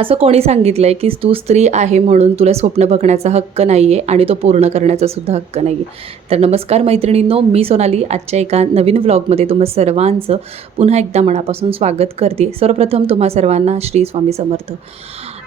असं कोणी सांगितलं आहे की तू स्त्री आहे म्हणून तुला स्वप्न बघण्याचा हक्क नाही आहे आणि तो पूर्ण करण्याचा सुद्धा हक्क नाही आहे. तर नमस्कार मैत्रिणींनो, मी सोनाली आजच्या एका नवीन व्लॉगमध्ये तुम्हा सर्वांचं पुन्हा एकदा मनापासून स्वागत करते. सर्वप्रथम तुम्हा सर्वांना श्री स्वामी समर्थ.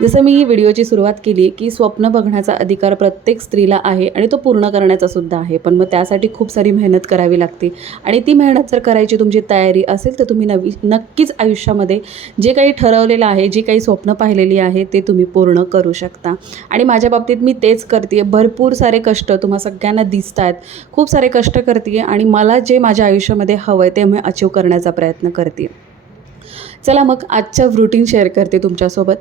जसं मी व्हिडिओची सुरुवात केली की स्वप्न बघण्याचा अधिकार प्रत्येक स्त्रीला आहे आणि तो पूर्ण करण्याचा सुद्धा आहे, पण मग त्यासाठी खूप सारी मेहनत करावी लागते आणि ती मेहनत जर करायची तुमची तयारी असेल तर तुम्ही नक्कीच आयुष्यामध्ये जे काही ठरवलेलं आहे, जी काही स्वप्न पाहिलेली आहे ते तुम्ही पूर्ण करू शकता. आणि माझ्या बाबतीत मी तेच करते. भरपूर सारे कष्ट तुम्हा सगळ्यांना दिसत आहेत, खूप सारे कष्ट करते आणि मला जे माझ्या आयुष्यामध्ये हवं आहे ते मी अचीव करण्याचा प्रयत्न करते. चला मग आजचं रूटीन शेअर करते तुमच्यासोबत.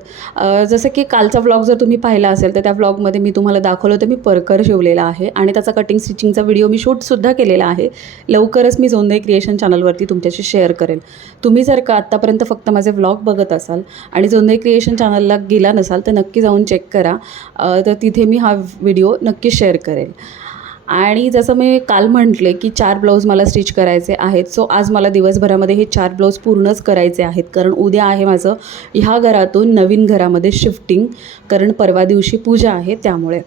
जसं की कालचा व्लॉग जर तुम्ही पाहिला असेल तर त्या व्लॉगमध्ये मी तुम्हाला दाखवलं होतं मी परकर शिवलेला आहे आणि त्याचा कटिंग स्टिचिंगचा व्हिडिओ मी शूटसुद्धा केलेला आहे. लवकरच मी जोंधळे क्रिएशन चॅनलवरती तुमच्याशी शेअर करेल. तुम्ही जर का आत्तापर्यंत फक्त माझे व्लॉग बघत असाल आणि जोंधळे क्रिएशन चॅनलला गेला नसाल तर नक्की जाऊन चेक करा. तर तिथे मी हा व्हिडिओ नक्की शेअर करेल. आणि जसं मी काल म्हटले की 4 ब्लाऊज मला स्टिच करायचे आहेत. सो आज मला दिवसभरामध्ये हे 4 ब्लाऊज पूर्णच करायचे आहेत, कारण उद्या आहे माझं ह्या घरातून नवीन घरामध्ये शिफ्टिंग, कारण परवा दिवशी पूजा आहे त्यामुळे.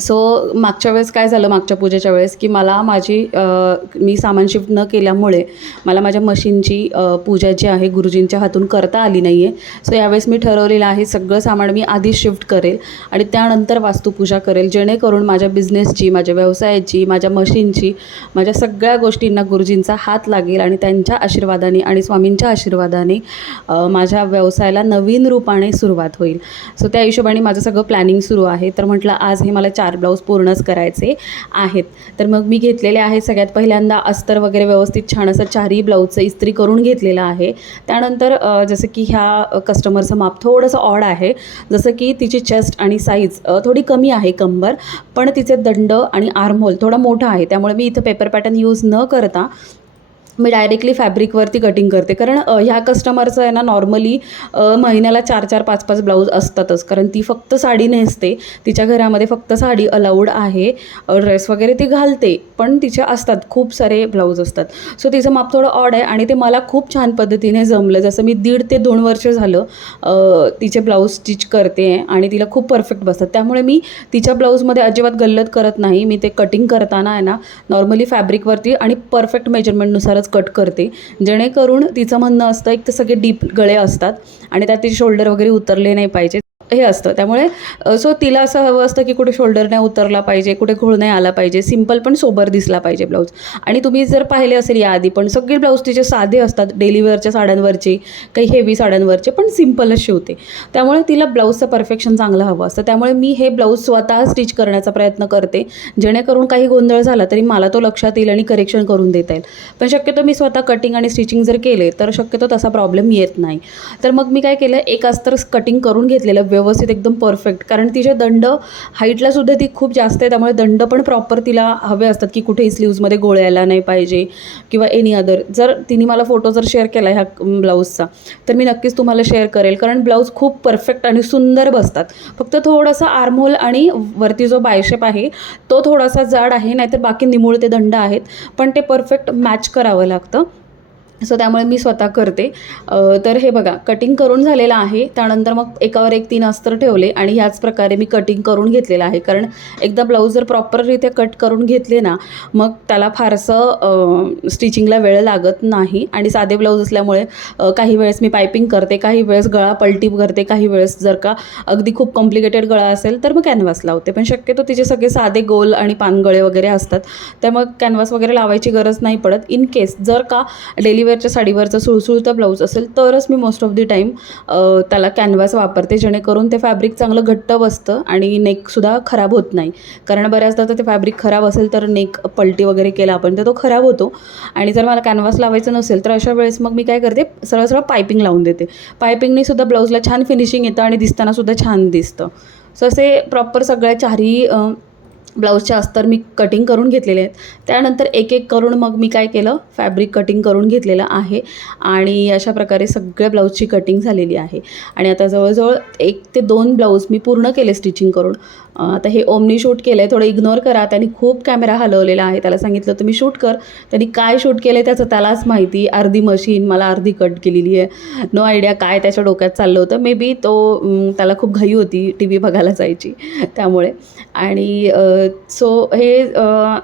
सो मागच्या वेळेस काय झालं, मागच्या पूजेच्या वेळेस की मला मी सामान शिफ्ट न केल्यामुळे मला माझ्या मशीनची पूजा जी आहे गुरुजींच्या हातून करता आली नाही आहे. सो यावेळेस मी ठरवलेलं आहे सगळं सामान मी आधी शिफ्ट करेल आणि त्यानंतर वास्तुपूजा करेल, जेणेकरून माझ्या बिझनेसची, माझ्या व्यवसायाची, माझ्या मशीनची, माझ्या सगळ्या गोष्टींना गुरुजींचा हात लागेल आणि त्यांच्या आशीर्वादाने आणि स्वामींच्या आशीर्वादाने माझ्या व्यवसायाला नवीन रूपाने सुरुवात होईल. सो त्या हिशोबाने माझं सगळं प्लॅनिंग सुरू आहे. तर म्हटलं आज हे मला 4 ब्लाऊज पूर्णच करायचे आहेत. तर मग मी घेतलेले आहे सगळ्यात पहिल्यांदा अस्तर वगैरे व्यवस्थित छान असं 4ही ब्लाऊजचं इस्त्री करून घेतलेलं आहे. त्यानंतर जसं की ह्या कस्टमरचं माप थोडंसं ऑड आहे, जसं की तिची चेस्ट आणि साईज थोडी कमी आहे कंबर, पण तिचे दंड आणि आर्महोल थोडा मोठा आहे. त्यामुळे मी इथं पेपर पॅटर्न यूज न करता मी डायरेक्टली फॅब्रिकवरती कटिंग करते, कारण ह्या कस्टमरचं आहे ना नॉर्मली महिन्याला 4-4, 5-5 ब्लाऊज असतातच, कारण ती फक्त साडी नेसते. तिच्या घरामध्ये फक्त साडी अलाउड आहे. ड्रेस वगैरे ती घालते, पण तिचे असतात खूप सारे ब्लाऊज असतात. सो तिचं माप थोडं ऑड आहे आणि ते मला खूप छान पद्धतीने जमलं. जसं मी 1.5 ते 2 वर्ष झालं तिचे ब्लाऊज स्टिच करते आणि तिला खूप परफेक्ट बसतात. त्यामुळे मी तिच्या ब्लाऊजमध्ये अजिबात गल्लत करत नाही. मी ते कटिंग करताना आहे ना नॉर्मली फॅब्रिकवरती आणि परफेक्ट मेजरमेंटनुसारच कट करते, जेणेकरून तिचं म्हणणं असतं एक तर सगळे डीप गळे असतात आणि त्यात तिचे शोल्डर वगैरे उतरले नाही पाहिजे हे असतं. त्यामुळे सो तिला असं हवं असतं की कुठे शोल्डर नाही उतरला पाहिजे, कुठे घोळ नाही आला पाहिजे, सिम्पल पण सोबर दिसला पाहिजे ब्लाऊज. आणि तुम्ही जर पाहिले असेल याआधी पण सगळे ब्लाऊज तिचे साधे असतात, डेलीवेअरच्या साड्यांवरचे, काही हेवी साड्यांवरचे, पण सिम्पलच शिवते. त्यामुळे तिला ब्लाऊजचं परफेक्शन चांगलं हवं असतं. त्यामुळे मी हे ब्लाऊज स्वतः स्टिच करण्याचा प्रयत्न करते, जेणेकरून काही गोंधळ झाला तरी मला तो लक्षात येईल आणि करेक्शन करून देता येईल. पण शक्यतो मी स्वतः कटिंग आणि स्टिचिंग जर केले तर शक्यतो तसा प्रॉब्लेम येत नाही. तर मग मी काय केलं, एक अस्तर कटिंग करून घेतलेलं व्यवस्थित एकदम परफेक्ट, कारण तिचे दंड हाईटला सुद्धा ती खूप जास्त आहे, त्यामुळे दंड पण प्रॉपर तिला हवे असतात की कुठेही स्लीव्समध्ये गोळ यायला नाही पाहिजे किंवा एनी अदर. जर तिने मला फोटो जर शेअर केला ह्या ब्लाऊजचा तर मी नक्कीच तुम्हाला शेअर करेल, कारण ब्लाऊज खूप परफेक्ट आणि सुंदर बसतात. फक्त थोडंसं आर्महोल आणि वरती जो बायशेप आहे तो थोडासा जाड आहे, नाहीतर बाकी निमुळते दंड आहेत, पण ते परफेक्ट मॅच करावं लागतं. सो त्यामुळे मी स्वतः करते. तर हे बघा कटिंग करून झालेलं आहे. त्यानंतर मग एकावर एक 3 अस्तर ठेवले आणि ह्याच प्रकारे मी कटिंग करून घेतलेलं आहे, कारण एकदा ब्लाऊज जर प्रॉपररित्या कट करून घेतले ना मग त्याला फारसं स्टिचिंगला वेळ लागत नाही. आणि साधे ब्लाऊज असल्यामुळे काही वेळेस मी पायपिंग करते, काही वेळेस गळा पलटी करते, काही वेळेस जर का अगदी खूप कॉम्प्लिकेटेड गळा असेल तर मग कॅनव्हास लावते. पण शक्यतो तिचे सगळे साधे गोल आणि पानगळे वगैरे असतात, त्यामुळे कॅनव्हास वगैरे लावायची गरज नाही पडत. इन केस जर का डेलीवेअरच्या साडीवरचं सुळसुळतं ब्लाऊज असेल तरच मी मोस्ट ऑफ दी टाईम त्याला कॅनव्हास वापरते, जेणेकरून ते फॅब्रिक चांगलं घट्ट बसतं आणि नेकसुद्धा खराब होत नाही. कारण बऱ्याचदा तर ते फॅब्रिक खराब असेल तर नेक पलटी वगैरे केला आपण तर तो खराब होतो. आणि जर मला कॅनव्हास लावायचं नसेल तर अशा वेळेस मग मी काय करते, सरळ सरळ पायपिंग लावून देते. पायपिंगने सुद्धा ब्लाऊजला छान फिनिशिंग येतं आणि दिसताना सुद्धा छान दिसतं. सो असे प्रॉपर सगळ्या 4ही ब्लाऊजचे अस्तर मी कटिंग करून घेतलेले आहेत. त्यानंतर एक एक करून मग मी काय केलं, फॅब्रिक कटिंग करून घेतलेलं आहे आणि अशा प्रकारे सगळ्या ब्लाऊजची कटिंग झालेली आहे. आणि आता जवळजवळ 1 ते 2 ब्लाऊज मी पूर्ण केले स्टिचिंग करून. आता हे ओमनी शूट केलं आहे, थोडं इग्नोर करा. त्यांनी खूप कॅमेरा हलवलेला आहे. त्याला सांगितलं तुम्ही शूट कर, त्यांनी काय शूट केलं आहे त्याचं त्यालाच माहिती. अर्धी मशीन, मला अर्धी कट केलेली आहे. नो आयडिया काय त्याच्या डोक्यात चाललं होतं. मे बी तो त्याला खूप घाई होती टी व्ही बघायला जायची त्यामुळे. आणि सो हे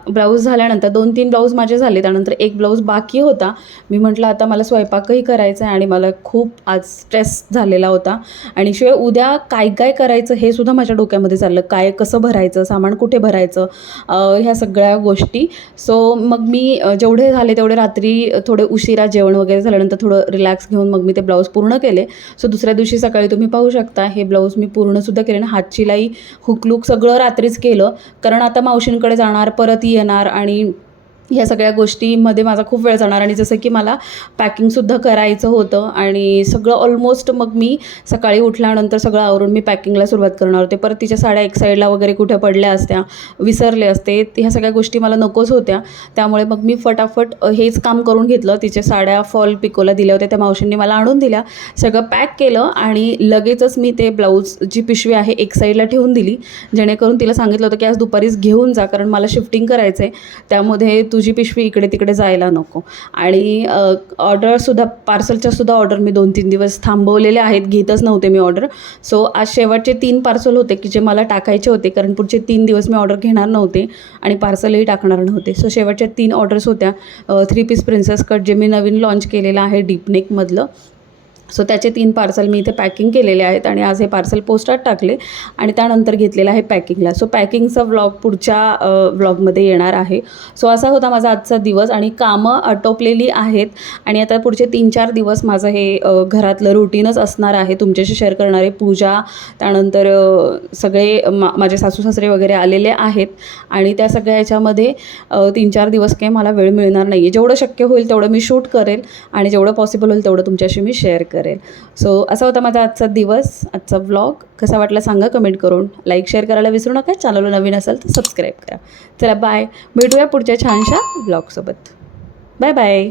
ब्लाऊज झाल्यानंतर 2-3 ब्लाऊज माझे झाले. त्यानंतर एक ब्लाऊज बाकी होता. मी म्हटलं आता मला स्वयंपाकही करायचा आहे आणि मला खूप आज स्ट्रेस झालेला होता आणि शिवाय उद्या काय काय करायचं हे सुद्धा माझ्या डोक्यामध्ये चाललं. काय कसं भरायचं, सामान कुठे भरायचं, ह्या सगळ्या गोष्टी. सो मग मी जेवढे झाले तेवढे रात्री थोडे उशिरा जेवण वगैरे झाल्यानंतर थोडं रिलॅक्स घेऊन मग मी ते ब्लाऊज पूर्ण केले. सो दुसऱ्या दिवशी सकाळी तुम्ही पाहू शकता हे ब्लाऊज मी पूर्णसुद्धा केले ना. हात शिलाई, हुक लूक सगळं रात्रीच केलं, कारण आता मावशींकडे जाणार, परत येणार आणि ह्या सगळ्या गोष्टीमध्ये माझा खूप वेळ जाणार. आणि जसं की मला पॅकिंगसुद्धा करायचं होतं आणि सगळं ऑलमोस्ट मग मी सकाळी उठल्यानंतर सगळं आवरून मी पॅकिंगला सुरुवात करणार होते. परत तिच्या साड्या एक साईडला वगैरे कुठे पडल्या असत्या, विसरले असते, ह्या सगळ्या गोष्टी मला नकोच होत्या. त्यामुळे मग मी फटाफट हेच काम करून घेतलं. तिच्या साड्या फॉल पिकोला दिल्या होत्या, त्या मावशींनी मला आणून दिल्या. सगळं पॅक केलं आणि लगेचच मी ते ब्लाऊजची पिशवी आहे एक साईडला ठेवून दिली, जेणेकरून तिला सांगितलं होतं की आज दुपारीच घेऊन जा, कारण मला शिफ्टिंग करायचं आहे, त्यामध्ये तुझी पिशवी इकडे तिकडे जायला नको. आणि ऑर्डरसुद्धा, पार्सलच्यासुद्धा ऑर्डर मी 2-3 दिवस थांबवलेले आहेत, घेतच नव्हते मी ऑर्डर. सो आज शेवटचे 3 पार्सल होते की जे मला टाकायचे होते, कारण पुढचे 3 दिवस मी ऑर्डर घेणार नव्हते आणि पार्सलही टाकणार नव्हते. सो शेवटच्या 3 ऑर्डर्स होत्या. 3 पीस प्रिन्सेस कट जे मी नवीन लॉन्च केलेलं आहे डीप नेकमधलं. सो त्याचे 3 पार्सल मी इथे पॅकिंग केलेले आहेत आणि आज हे पार्सल पोस्टात टाकले आणि त्यानंतर घेतलेलं आहे पॅकिंगला. सो पॅकिंगचा व्लॉग पुढच्या व्लॉगमध्ये येणार आहे. सो असा होता माझा आजचा दिवस आणि कामं आटोपलेली आहेत आणि आता पुढचे 3-4 दिवस माझं हे घरातलं रुटीनच असणार आहे. तुमच्याशी शेअर करणारे पूजा, त्यानंतर सगळे माझे सासू सासरे वगैरे आलेले आहेत आणि त्या सगळ्या ह्याच्यामध्ये 3-4 दिवस काही मला वेळ मिळणार नाही आहे. जेवढं शक्य होईल तेवढं मी शूट करेल आणि जेवढं पॉसिबल होईल तेवढं तुमच्याशी मी शेअर करेल. सो असा होता माझा आजचा दिवस, आजचा व्लॉग. कसा वाटला सांगा कमेंट करून. लाईक शेअर करायला विसरू नका. चॅनलला नवीन असेल तर सबस्क्राईब करा. चला बाय, भेटूया पुढच्या छानशा व्लॉगसोबत. Bye bye.